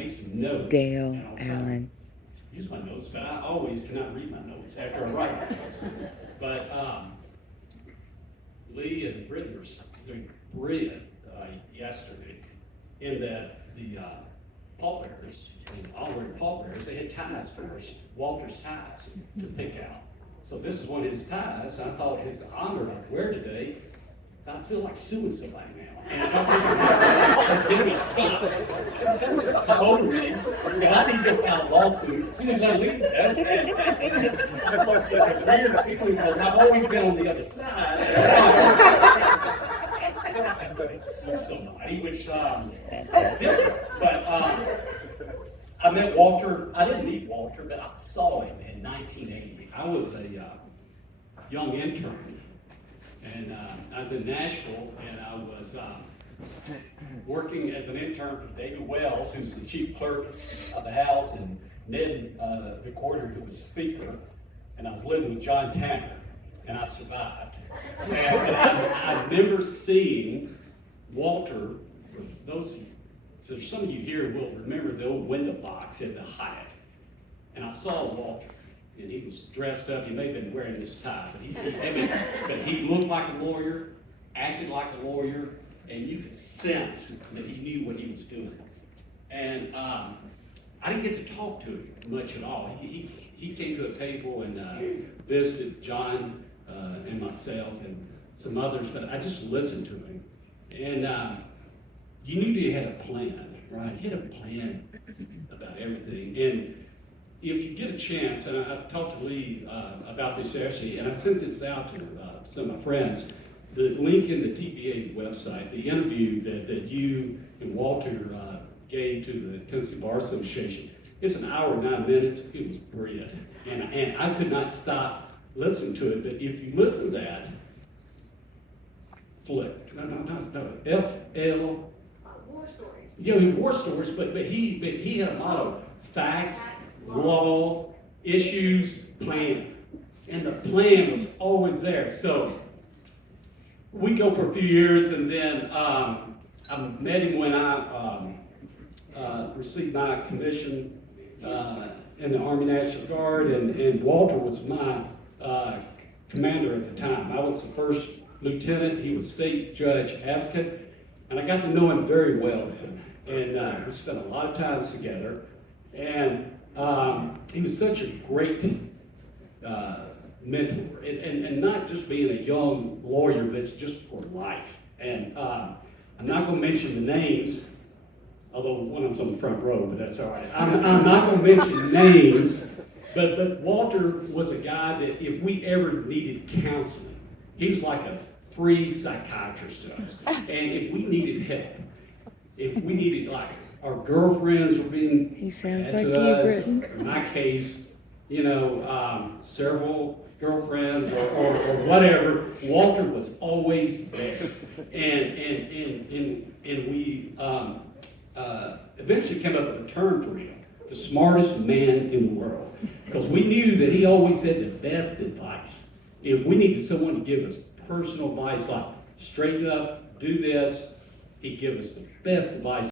made some notes. Dale And I'll try to Allen. use my notes, but I always cannot read my notes after I write my notes. But Lee and Brittany were doing brilliant yesterday in that the pallbearers, and all were pallbearers, they had ties for us, Walter's ties to pick out. So this is one of his ties. I thought his honor I'd wear today. I feel like suing somebody now. And I come over me, and I need to file a lawsuit as soon as I leave that. And it's weird to people because I've always been on the other side. Sue somebody, which is different. But I met Walter. I didn't meet Walter, but I saw him in 1980. I was a young intern. And I was in Nashville, and I was working as an intern for David Wells, who's the chief clerk of the House, and Ned Recorder, who was speaker. And I was living with John Tanner, and I survived. And I remember seeing Walter, for those of you, so some of you here will remember the old window box at the Hyatt. And I saw Walter. And he was dressed up. He may have been wearing this tie, but he looked like a lawyer, acted like a lawyer, and you could sense that he knew what he was doing. And I didn't get to talk to him much at all. He came to a table and visited John and myself and some others, but I just listened to him. And you knew he had a plan, right? He had a plan about everything. And if you get a chance, and I've talked to Lee about this actually, and I sent this out to some of my friends, the link in the TBA website, the interview that you and Walter gave to the Tennessee Bar Association, it's an hour and 9 minutes. It was brilliant. And I could not stop listening to it, but if you listen to that, FL. War stories. Yeah, war stories, but he had a lot of facts, law, issues, plan. And the plan was always there. So we go for a few years, and then I met him when I received my commission in the Army National Guard, and Walter was my commander at the time. I was the first lieutenant. He was state judge advocate, and I got to know him very well then. And we spent a lot of times together. And he was such a great mentor, and not just being a young lawyer, but just for life. And I'm not going to mention the names, although one of them's on the front row, but that's all right. I'm not going to mention names, but Walter was a guy that if we ever needed counseling, he was like a free psychiatrist to us. And if we needed help, if we needed like our girlfriends were being He sounds bad like to you, us, Britton. in my case, several girlfriends or whatever, Walter was always there. And we eventually came up with a term for him, the smartest man in the world. Because we knew that he always had the best advice. If we needed someone to give us personal advice like straighten up, do this, he'd give us the best advice.